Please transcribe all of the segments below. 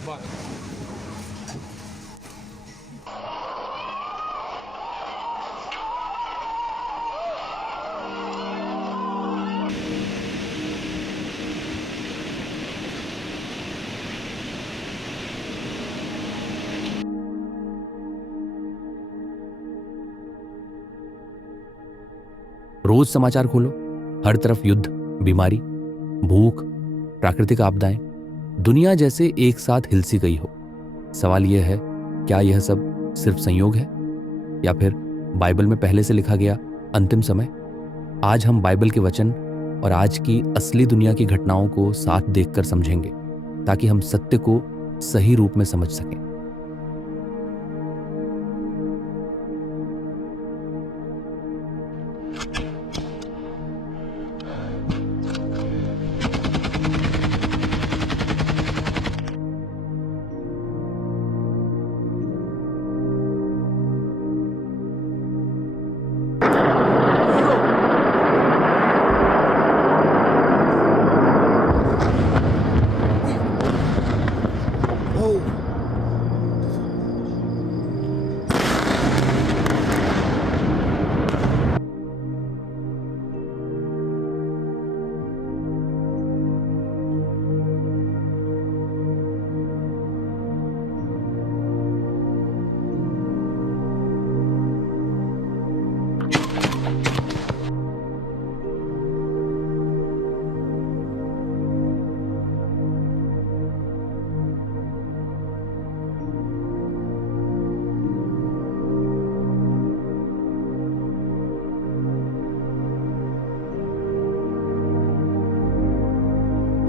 Bye-bye. रोज समाचार खोलो, हर तरफ युद्ध, बीमारी, भूख, प्राकृतिक आपदाएं, दुनिया जैसे एक साथ हिलसी गई हो। सवाल यह है, क्या यह सब सिर्फ संयोग है या फिर बाइबल में पहले से लिखा गया अंतिम समय? आज हम बाइबल के वचन और आज की असली दुनिया की घटनाओं को साथ देखकर समझेंगे ताकि हम सत्य को सही रूप में समझ सकें।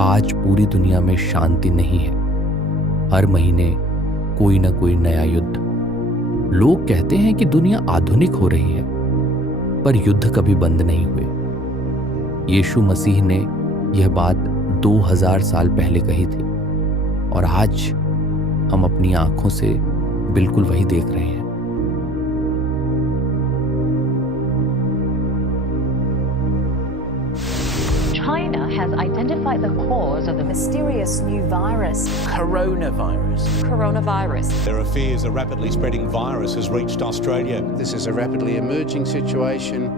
आज पूरी दुनिया में शांति नहीं है। हर महीने कोई ना कोई नया युद्ध। लोग कहते हैं कि दुनिया आधुनिक हो रही है, पर युद्ध कभी बंद नहीं हुए। यीशु मसीह ने यह बात 2000 साल पहले कही थी और आज हम अपनी आंखों से बिल्कुल वही देख रहे हैं। China has identified the cause of the mysterious new virus. Coronavirus. Coronavirus. There are fears a rapidly spreading virus has reached Australia. This is a rapidly emerging situation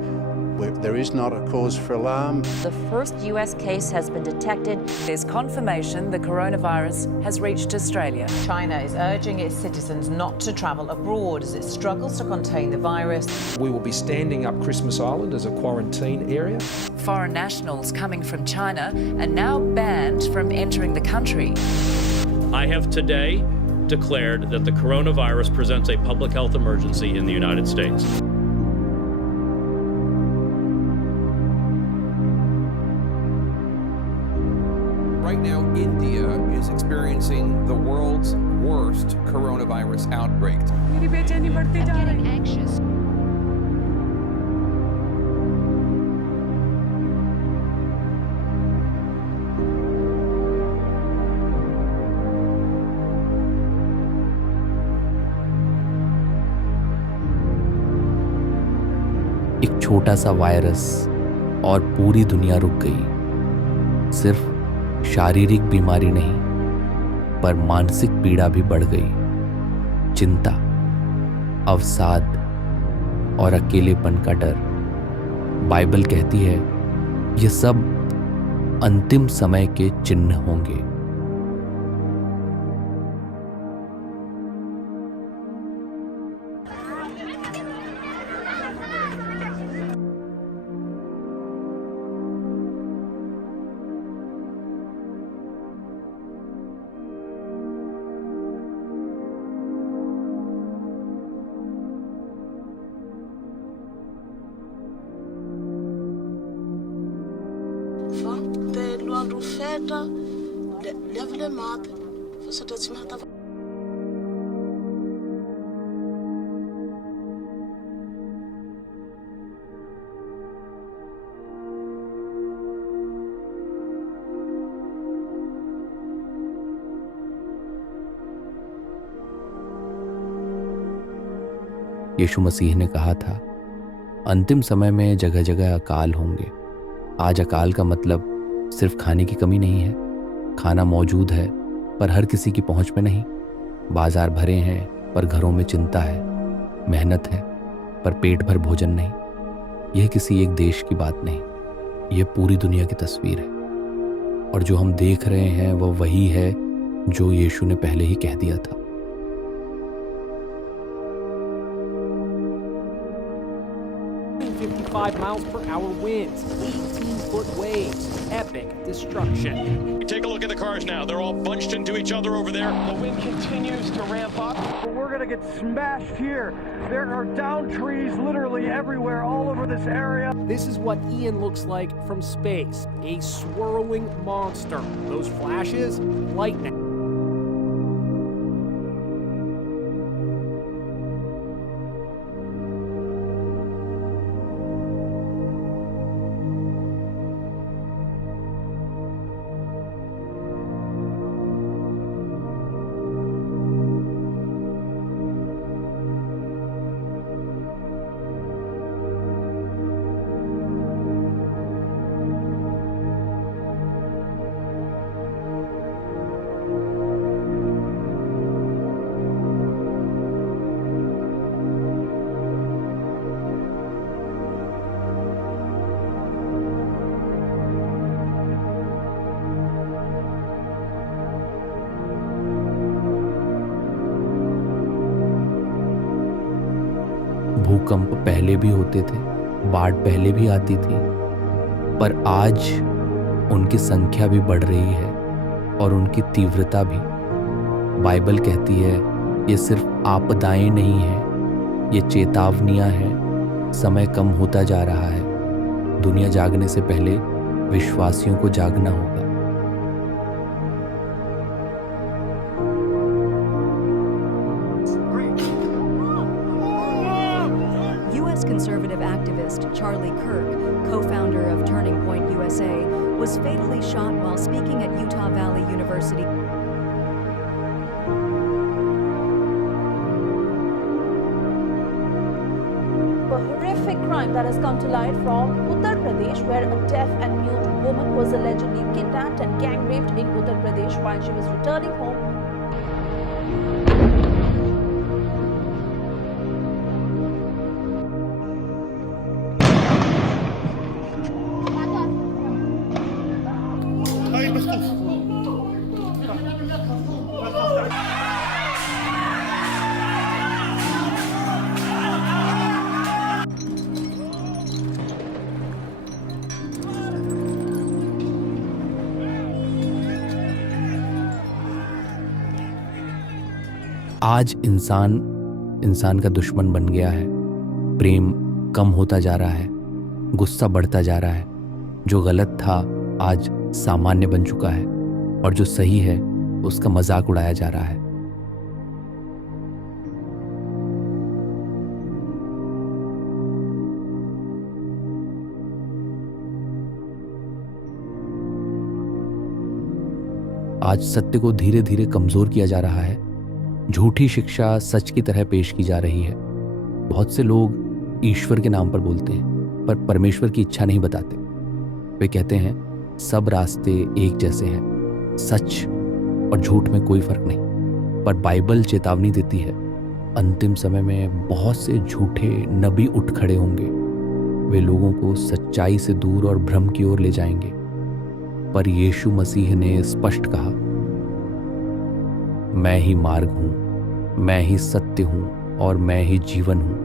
where there is not a cause for alarm. The first US case has been detected. There's confirmation the coronavirus has reached Australia. China is urging its citizens not to travel abroad as it struggles to contain the virus. We will be standing up Christmas Island as a quarantine area. Foreign nationals coming from China are now banned from entering the country. I have today declared that the coronavirus presents a public health emergency in the United States. Right now, India is experiencing the world's worst coronavirus outbreak. Getting anxious. एक छोटा सा virus और पूरी दुनिया रुक गई। सिर्फ शारीरिक बीमारी नहीं, पर मानसिक पीड़ा भी बढ़ गई। चिंता, अवसाद और अकेलेपन का डर। बाइबल कहती है ये सब अंतिम समय के चिन्ह होंगे। Andro fedra, levle mat, försökte smärta. यीशु मसीह ने कहा था, अंतिम समय में जगह जगह अकाल होंगे। आज अकाल का मतलब सिर्फ खाने की कमी नहीं है। खाना मौजूद है, पर हर किसी की पहुंच में नहीं। बाजार भरे हैं पर घरों में चिंता है, मेहनत है पर पेट भर भोजन नहीं। यह किसी एक देश की बात नहीं, यह पूरी दुनिया की तस्वीर है। और जो हम देख रहे हैं वह वही है जो यीशु ने पहले ही कह दिया था। miles per hour winds, 18-foot waves, epic destruction. Take a look at the cars now. They're all bunched into each other over there. The wind continues to ramp up. We're going to get smashed here. There are down trees literally everywhere, all over this area. This is what Ian looks like from space, a swirling monster. Those flashes, lightning. भूकंप पहले भी होते थे, बाढ़ पहले भी आती थी, पर आज उनकी संख्या भी बढ़ रही है और उनकी तीव्रता भी। बाइबल कहती है ये सिर्फ आपदाएं नहीं हैं, ये चेतावनियां हैं। समय कम होता जा रहा है। दुनिया जागने से पहले विश्वासियों को जागना होगा। Conservative activist Charlie Kirk, co-founder of Turning Point USA, was fatally shot while speaking at Utah Valley University. A horrific crime that has come to light from Uttar Pradesh, where a deaf and mute woman was allegedly kidnapped and gang raped in Uttar Pradesh while she was returning home. आज इंसान का दुश्मन बन गया है। प्रेम कम होता जा रहा है, गुस्सा बढ़ता जा रहा है। जो गलत था आज सामान्य बन चुका है और जो सही है उसका मजाक उड़ाया जा रहा है। आज सत्य को धीरे धीरे कमजोर किया जा रहा है। झूठी शिक्षा सच की तरह पेश की जा रही है। बहुत से लोग ईश्वर के नाम पर बोलते हैं पर परमेश्वर की इच्छा नहीं बताते। वे कहते हैं सब रास्ते एक जैसे हैं, सच और झूठ में कोई फर्क नहीं। पर बाइबल चेतावनी देती है अंतिम समय में बहुत से झूठे नबी उठ खड़े होंगे। वे लोगों को सच्चाई से दूर और भ्रम की ओर ले जाएंगे। पर यीशु मसीह ने स्पष्ट कहा, मैं ही मार्ग हूं, मैं ही सत्य हूं और मैं ही जीवन हूं।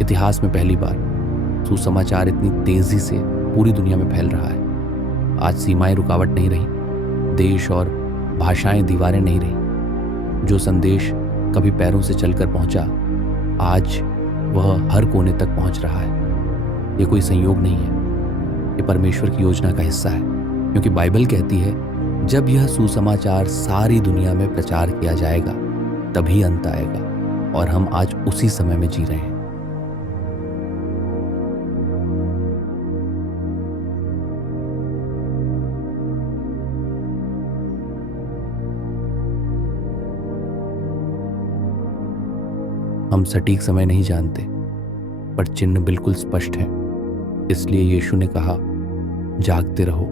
इतिहास में पहली बार सुसमाचार इतनी तेजी से पूरी दुनिया में फैल रहा है। आज सीमाएं रुकावट नहीं रही, देश और भाषाएं दीवारें नहीं रही। जो संदेश कभी पैरों से चलकर पहुंचा, आज वह हर कोने तक पहुंच रहा है। ये कोई संयोग नहीं है, ये परमेश्वर की योजना का हिस्सा है, क्योंकि बाइबल कहती है जब यह सुसमाचार सारी दुनिया में प्रचार किया जाएगा तभी अंत आएगा, और हम आज उसी समय में जी रहे हैं। हम सटीक समय नहीं जानते, पर चिन्ह बिल्कुल स्पष्ट है। इसलिए यीशु ने कहा, जागते रहो।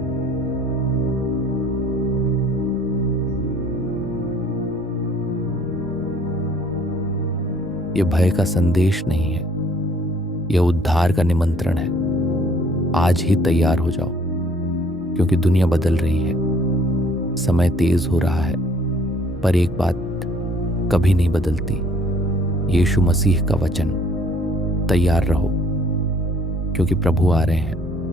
यह भय का संदेश नहीं है, यह उद्धार का निमंत्रण है। आज ही तैयार हो जाओ, क्योंकि दुनिया बदल रही है, समय तेज हो रहा है, पर एक बात कभी नहीं बदलती, यीशु मसीह का वचन। तैयार रहो, क्योंकि प्रभु आ रहे हैं।